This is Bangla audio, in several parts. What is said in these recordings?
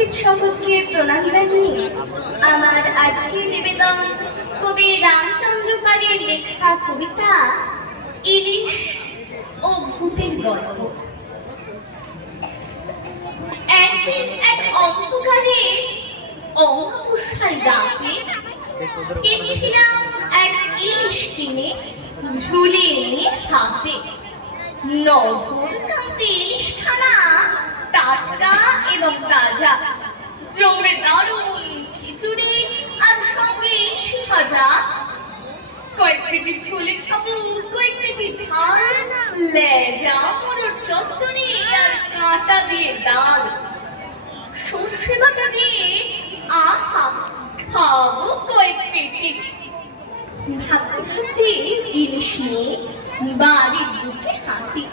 উপস্থিত সকলকে প্রণাম জানিয়ে আমার আজকের নিবেদন কবি রামচন্দ্র পালের লেখা কবিতা ইলিশ ও ভূতের গল্প। একদিন এক অন্ধকারে অমাবস্যার রাতে কিনছিলাম এক ইলিশ কিনে ঝুলিয়ে নিয়ে হাতে। নধর কান্তি ইলিশখানা টাটকা এবং তাজা, জমে দারুণ খিচুড়ি আর সঙ্গে ইলিশ ভাজা। কয়েক পেটি ঝোলে খাবো, কয়েক পেটি ঝাল, লেজা মোড়র চচ্চড়ি আর কাঁটা দিয়ে ডাল, সর্ষে বাটা দিয়ে আহা খাবো কয়েক পেটি। ভাবতে ভাবতে ইলিশ নিয়ে বাড়ির দিকে হাঁটি।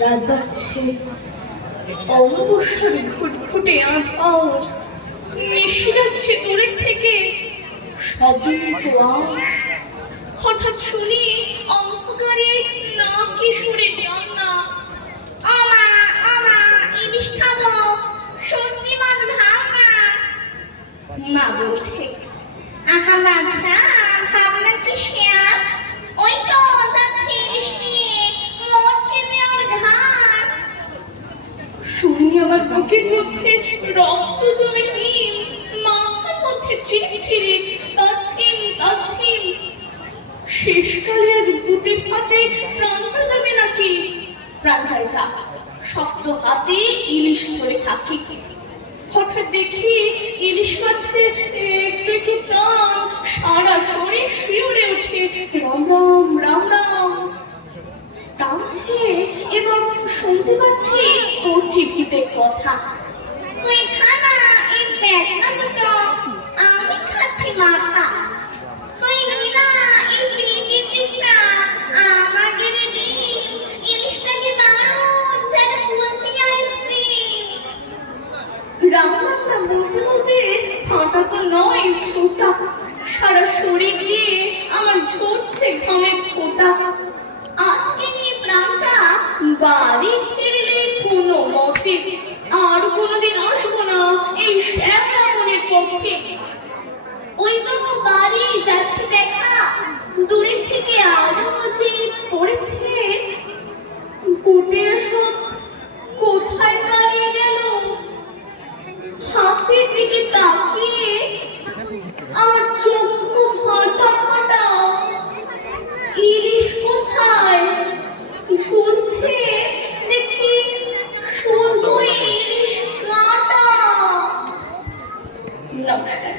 রাত বাড়ছে, অমাবস্যার ঘুটঘুটে আঁধার, মিশে যাচ্ছে দূরের থেকে শব্দমুক্ত আওয়াজ। হঠাৎ শুনি অন্ধকারে নাকি সুরে কান্না, আমা আমা ইলিশ খাবো, সত্যি মাছ ভাঙা। মা বলছে, আহা বাচ্চা ভাবনা কি শেয়ার, ওই তো যাচ্ছে ইলিশ নিয়ে মরকে দেওয়ার ঘাট। শুনি আমার বুকের মধ্যে রক্ত জমে হিম, মাথার মধ্যে চিরচিরে তাচ্ছিম তাচ্ছিম। শেষকালে আজ ভূতের হাতে প্রাণটা যাবে নাকি? প্রাণ চাই যা, শক্ত হাতে ইলিশ ধরে থাকি। হঠাৎ দেখি ইলিশ মাছে একটু একটু টান, সারা শরীর শিউরে ওঠে, রাম রাম রাম রাম টানছে এবং শুনতে পাচ্ছি কচি ভূতের কথা। তুই খানা এই পেটনা দুটো, আমি খাচ্ছি মাথা। তুই নীলা এই পিঠের দিকটা, আমাকে রে দিন, ইলিশটাকে দারুণ যেন কুলফি আইসক্রিম। রামনাথা বলতে বলতে হাঁটা তো নয় ছোটা, সারা শরীর দিয়ে আমার ঝরছে ঘামের ফোঁটা। আজকে নিয়ে প্রাণটা বাড়ি ফিরলে কোনো মতে, আর কোনোদিন আসবো না এই শ্যামলা মনের পক্ষে। ওই তো বাড়ি যাচ্ছে দেখা, দূরের থেকে আলো যে পড়েছে। ভূতের সব কোথায় দাঁড়িয়ে গেল? হাতের দিকে তাকিয়ে আমার চক্ষু ফাটা ফাটা। ইলিশ কোথায়? ঝুলছে দেখি শুধু ইলিশ কাঁটা। নমস্কার।